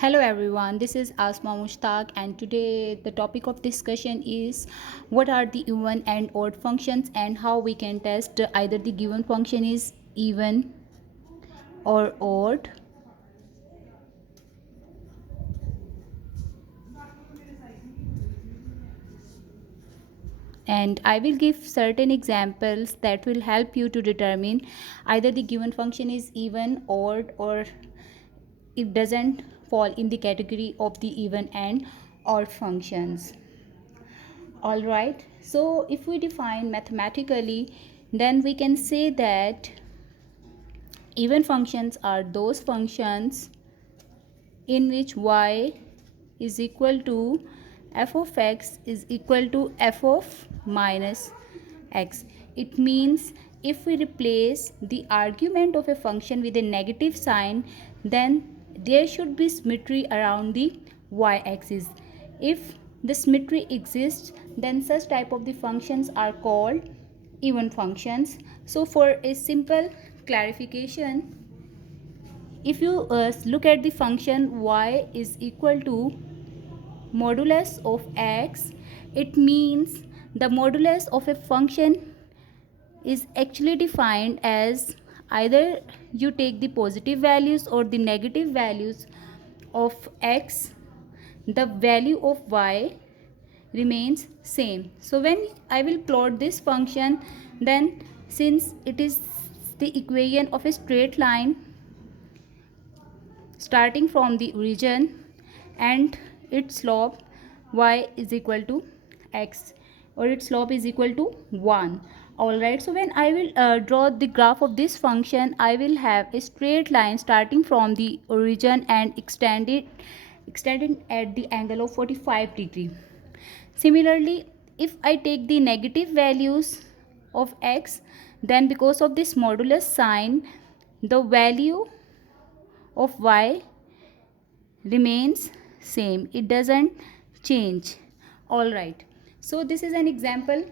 Hello everyone, this is Asma Mushtaq, and today the topic of discussion is what are the even and odd functions and how we can test either the given function is even or odd. And I will give certain examples that will help you to determine either the given function is even, odd, or it doesn't fall in the category of the even and odd functions. All right, so if we define mathematically, then we can say that even functions are those functions in which y is equal to f of x is equal to f of minus x. It means if we replace the argument of a function with a negative sign, then there should be symmetry around the y-axis. If the symmetry exists, then such type of the functions are called even functions. So for a simple clarification, if you look at the function y is equal to modulus of x, it means the modulus of a function is actually defined as either you take the positive values or the negative values of x, the value of y remains same. So when I will plot this function, then since it is the equation of a straight line starting from the origin and its slope y is equal to x, or its slope is equal to 1. Alright, so when I will draw the graph of this function, I will have a straight line starting from the origin and extending at the angle of 45 degree. Similarly, if I take the negative values of x, then because of this modulus sign, the value of y remains same, it doesn't change. All right, so this is an example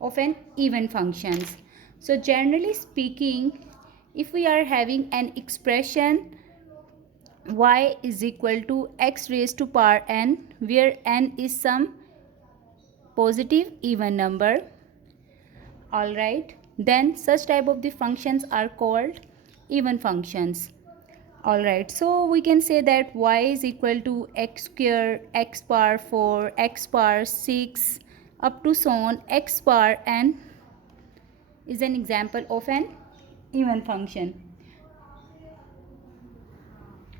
of an even functions. So generally speaking, if we are having an expression y is equal to x raised to power n, where n is some positive even number, all right, then such type of the functions are called even functions. All right, so we can say that y is equal to x square, x power 4, x power 6, up to so on x power n is an example of an even function.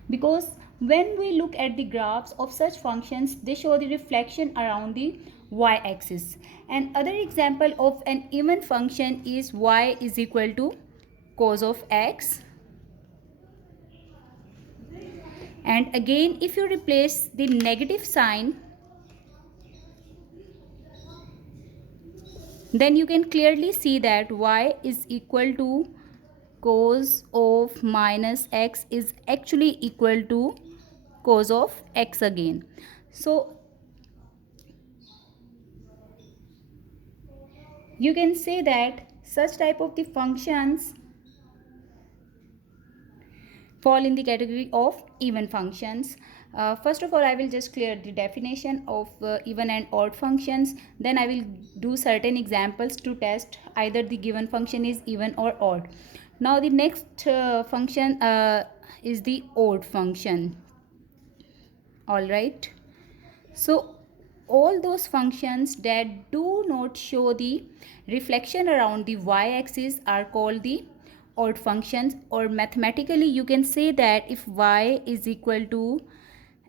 Because when we look at the graphs of such functions, they show the reflection around the y-axis. And other example of an even function is y is equal to cos of x. And again, if you replace the negative sign, then you can clearly see that y is equal to cos of minus x is actually equal to cos of x again. So you can say that such type of the functions fall in the category of even functions. First of all, I will just clear the definition of even and odd functions. Then I will do certain examples to test either the given function is even or odd. Now the next function is the odd function. All right. So all those functions that do not show the reflection around the y-axis are called the odd functions, or mathematically you can say that if y is equal to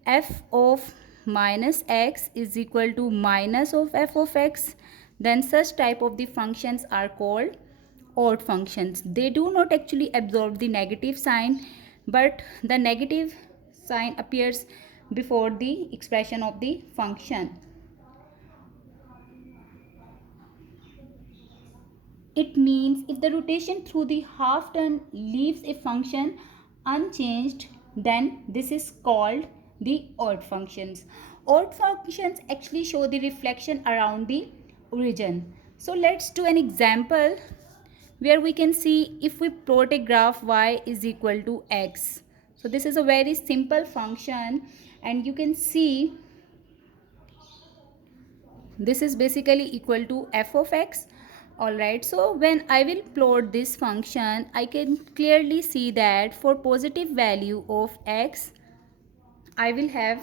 f of minus x is equal to minus of f of x, then such type of the functions are called odd functions. They do not actually absorb the negative sign, but the negative sign appears before the expression of the function. It means if the rotation through the half turn leaves a function unchanged, then this is called the odd functions. Odd functions actually show the reflection around the origin. So let's do an example where we can see if we plot a graph y is equal to x. So this is a very simple function, and you can see this is basically equal to f of x. Alright, so when I will plot this function, I can clearly see that for positive value of x, I will have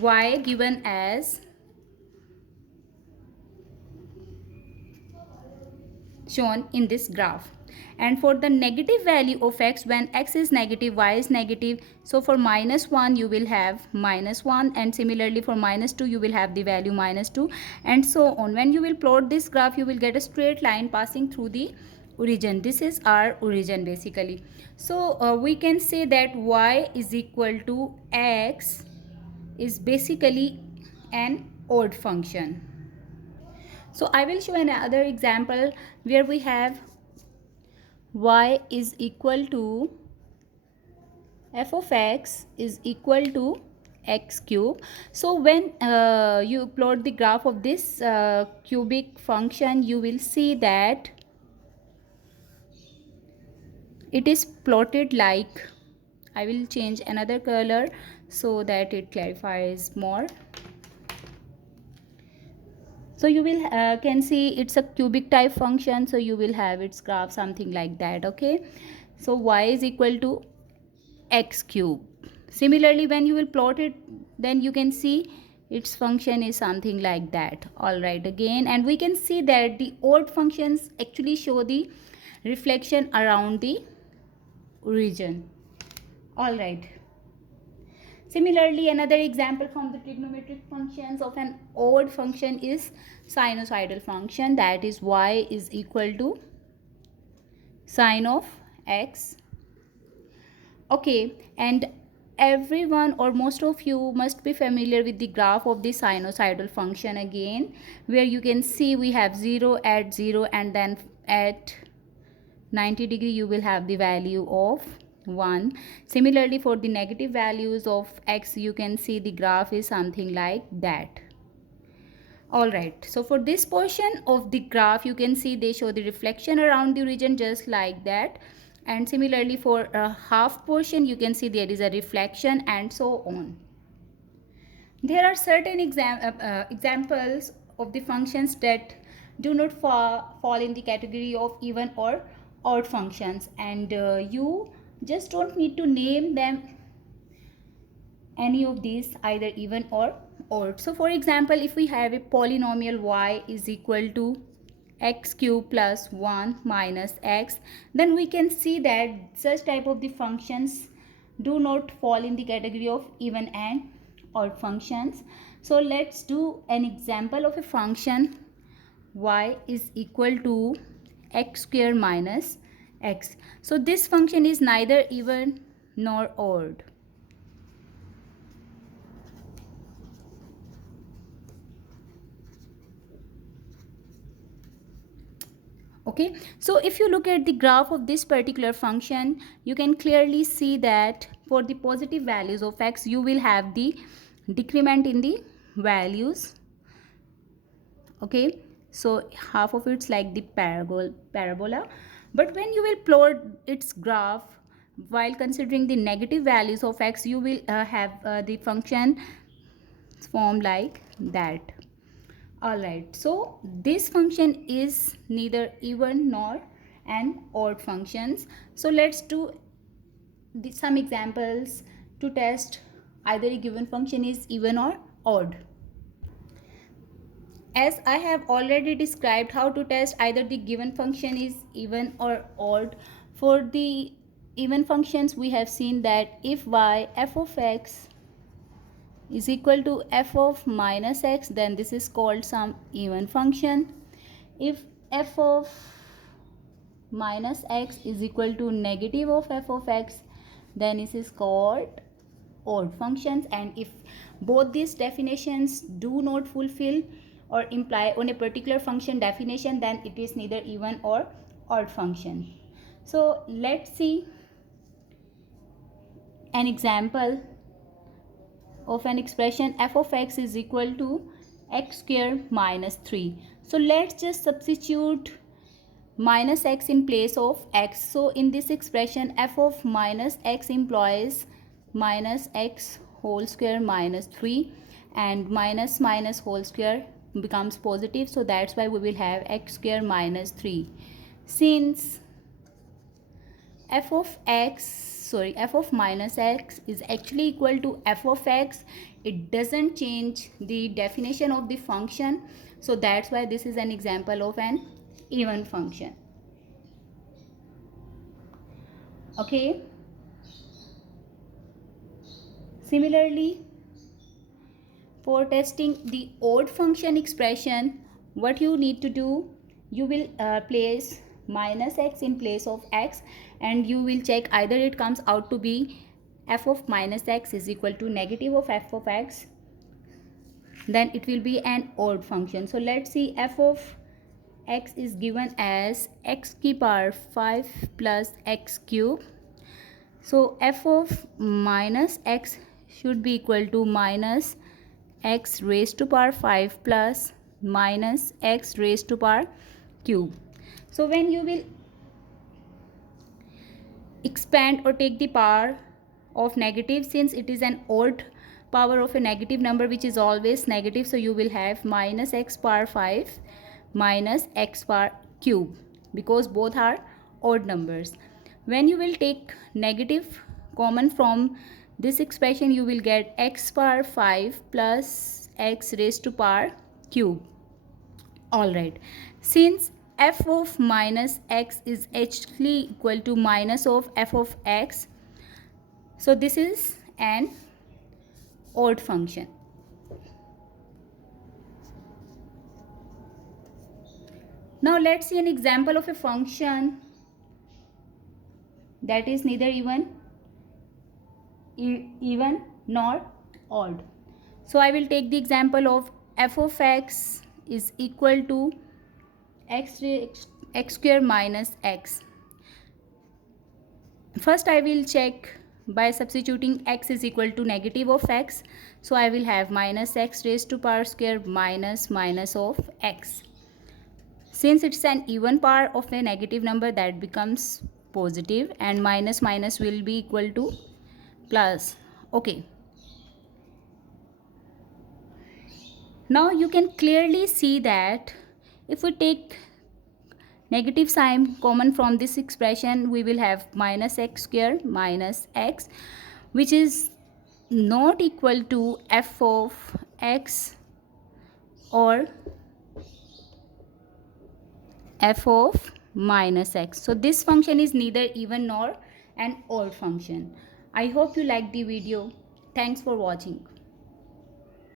y given as shown in this graph, and for the negative value of x, when x is negative, y is negative, so for -1 you will have -1, and similarly for -2 you will have the value -2, and so on. When you will plot this graph, you will get a straight line passing through the origin. This is our origin basically. So we can say that y is equal to x is basically an odd function. So I will show another example where we have y is equal to f of x is equal to x cube. So when you plot the graph of this cubic function, you will see that it is plotted like, I will change another color so that it clarifies more. So you will can see it's a cubic type function, so you will have its graph something like that. Okay, so y is equal to x cube. Similarly, when you will plot it, then you can see its function is something like that. All right, again, and we can see that the odd functions actually show the reflection around the origin. All right. Similarly, another example from the trigonometric functions of an odd function is sinusoidal function, that is y is equal to sine of x. Okay, and everyone or most of you must be familiar with the graph of the sinusoidal function again, where you can see we have 0 at 0, and then at 90 degree you will have the value of 1. Similarly, for the negative values of x, you can see the graph is something like that. Alright, so for this portion of the graph, you can see they show the reflection around the origin just like that, and similarly for a half portion you can see there is a reflection, and so on. There are certain examples of the functions that do not fall in the category of even or odd functions, and you just don't need to name them any of these, either even or odd. So for example, if we have a polynomial y is equal to x cube plus 1 minus x, then we can see that such type of the functions do not fall in the category of even and odd functions. So let's do an example of a function y is equal to x square minus x. So this function is neither even nor odd. Okay, so if you look at the graph of this particular function, you can clearly see that for the positive values of x, you will have the decrement in the values. Okay, so half of it's like the parabola, but when you will plot its graph while considering the negative values of x, you will have the function form like that. Alright, so this function is neither even nor an odd functions. So let's do some examples to test either a given function is even or odd. As I have already described how to test either the given function is even or odd, for the even functions we have seen that if y f of x is equal to f of minus x, then this is called some even function. If f of minus x is equal to negative of f of x, then this is called odd functions. And if both these definitions do not fulfill or imply on a particular function definition, then it is neither even or odd function. So let's see an example of an expression f of x is equal to x square minus 3. So let's just substitute minus x in place of x. So in this expression, f of minus x implies minus x whole square minus 3, and minus minus whole square becomes positive, so that's why we will have x square minus 3. Since f of minus x is actually equal to f of x, it doesn't change the definition of the function, so that's why this is an example of an even function. Okay, similarly, for testing the odd function expression, what you need to do, you will place minus x in place of x, and you will check either it comes out to be f of minus x is equal to negative of f of x, then it will be an odd function. So let's see, f of x is given as x की power 5 plus x cube. So f of minus x should be equal to minus x raised to power 5 plus minus x raised to power cube. So when you will expand or take the power of negative, since it is an odd power of a negative number which is always negative, so you will have minus x power 5 minus x power cube, because both are odd numbers. When you will take negative common from this expression, you will get x power 5 plus x raised to power cube. Alright, since f of minus x is actually equal to minus of f of x, so this is an odd function. Now let's see an example of a function that is neither even nor odd. So I will take the example of f of x is equal to x square minus x. First I will check by substituting x is equal to negative of x. So I will have minus x raised to power square minus minus of x. Since it's an even power of a negative number, that becomes positive, and minus minus will be equal to plus. Okay. Now you can clearly see that if we take negative sign common from this expression, we will have minus x square minus x, which is not equal to f of x or f of minus x. So this function is neither even nor an odd function. I hope you liked the video. Thanks for watching.